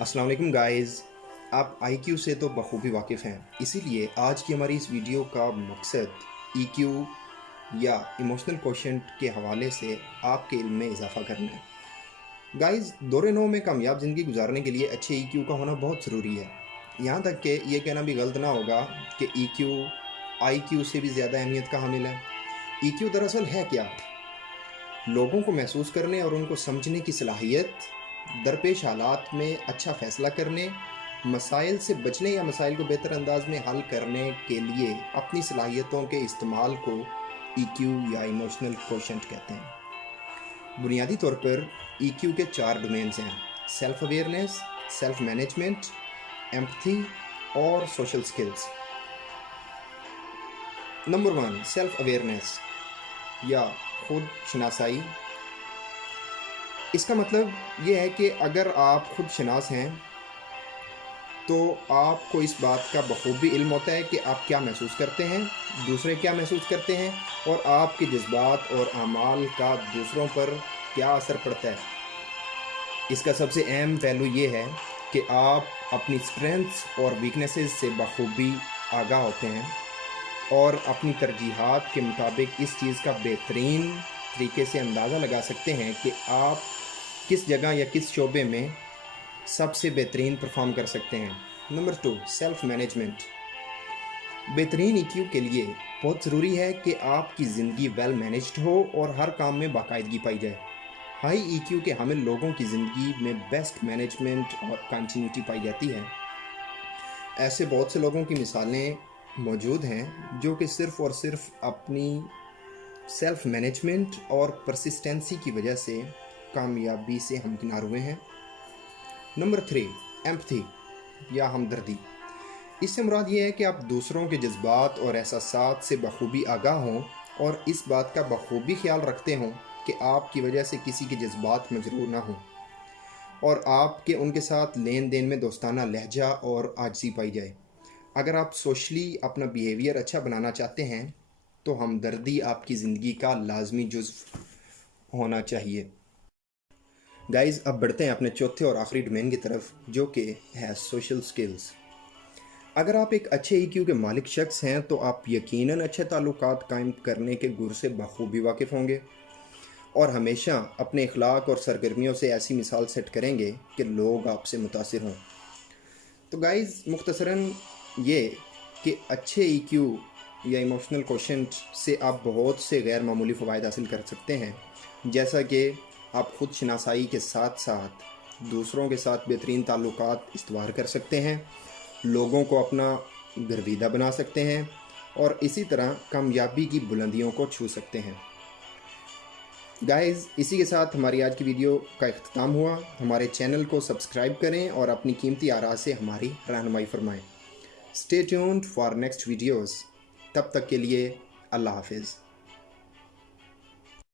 अस्सलाम वालेकुम गाइस। आप IQ से तो बखूबी वाकिफ़ हैं, इसीलिए आज की हमारी इस वीडियो का मकसद EQ या इमोशनल कोशेंट के हवाले से आपके इल्म में इजाफ़ा करना है। गाइस, दौर नौ में कामयाब ज़िंदगी गुजारने के लिए अच्छे EQ का होना बहुत ज़रूरी है। यहाँ तक कि ये कहना भी गलत ना होगा कि EQ IQ से भी ज़्यादा अहमियत का हामिल है। EQ दरअसल है क्या? लोगों को महसूस करने और उनको समझने की सलाहियत, दरपेश हालात में अच्छा फ़ैसला करने, मसाइल से बचने या मसाइल को बेहतर अंदाज में हल करने के लिए अपनी सलाहियतों के इस्तेमाल को EQ या इमोशनल कोशेंट कहते हैं। बुनियादी तौर पर EQ के 4 डोमेन्स हैं: self awareness, self management, empathy और social skills. Number 1, self awareness या खुद शनासाई। इसका मतलब ये है कि अगर आप खुद शनास हैं तो आपको इस बात का बखूबी इल्म होता है कि आप क्या महसूस करते हैं, दूसरे क्या महसूस करते हैं और आपके जज्बात और अमाल का दूसरों पर क्या असर पड़ता है। इसका सबसे अहम पहलू ये है कि आप अपनी स्ट्रेंथ्स और वीकनेसेस से बखूबी आगाह होते हैं और अपनी तरजीहात के मुताबिक इस चीज़ का बेहतरीन तरीके से अंदाज़ा लगा सकते हैं कि आप किस जगह या किस शोबे में सबसे बेहतरीन परफॉर्म कर सकते हैं। Number 2, self management. बेहतरीन EQ के लिए बहुत ज़रूरी है कि आपकी ज़िंदगी वेल मैनेज्ड हो और हर काम में बाकायदगी पाई जाए। हाई EQ के हामिल लोगों की ज़िंदगी में बेस्ट मैनेजमेंट और कंटिन्यूटी पाई जाती है। ऐसे बहुत से लोगों की मिसालें मौजूद हैं जो कि सिर्फ़ और सिर्फ अपनी सेल्फ मैनेजमेंट और परसिस्टेंसी की वजह से कामयाबी से हमकिनार हुए हैं। नंबर 3, एम्पैथी या हमदर्दी। इससे मुराद ये है कि आप दूसरों के जज्बात और एहसासात से बखूबी आगाह हों और इस बात का बखूबी ख्याल रखते हों कि आपकी वजह से किसी के जज्बात मजरूर ना हों और आपके उनके साथ लेन देन में दोस्ताना लहजा और आजिज़ी पाई जाए। अगर आप सोशली अपना बिहेवियर अच्छा बनाना चाहते हैं तो हमदर्दी आपकी ज़िंदगी का लाजमी जुज़्व होना चाहिए। गाइज़, अब बढ़ते हैं अपने चौथे और आखिरी डोमेन की तरफ, जो कि है सोशल स्किल्स। अगर आप एक अच्छे EQ के मालिक शख्स हैं तो आप यकीनन अच्छे ताल्लुकात कायम करने के गुर से बखूबी वाकिफ़ होंगे और हमेशा अपने इखलाक और सरगर्मियों से ऐसी मिसाल सेट करेंगे कि लोग आपसे मुतासिर हों। तो गाइज़, मुख्तसरन ये कि अच्छे EQ या इमोशनल कोशेंट से आप बहुत से गैर मामूली फ़वाइद हासिल कर सकते हैं, जैसा कि आप खुद शनासाई के साथ साथ दूसरों के साथ बेहतरीन ताल्लुकात इस्तवार कर सकते हैं, लोगों को अपना गर्विदा बना सकते हैं और इसी तरह कामयाबी की बुलंदियों को छू सकते हैं। गाइज़, इसी के साथ हमारी आज की वीडियो का इख्तिताम हुआ। हमारे चैनल को सब्सक्राइब करें और अपनी कीमती आरा से हमारी रहनुमाई फरमाएं। Stay tuned for next videos. तब तक के लिए अल्लाह हाफिज़।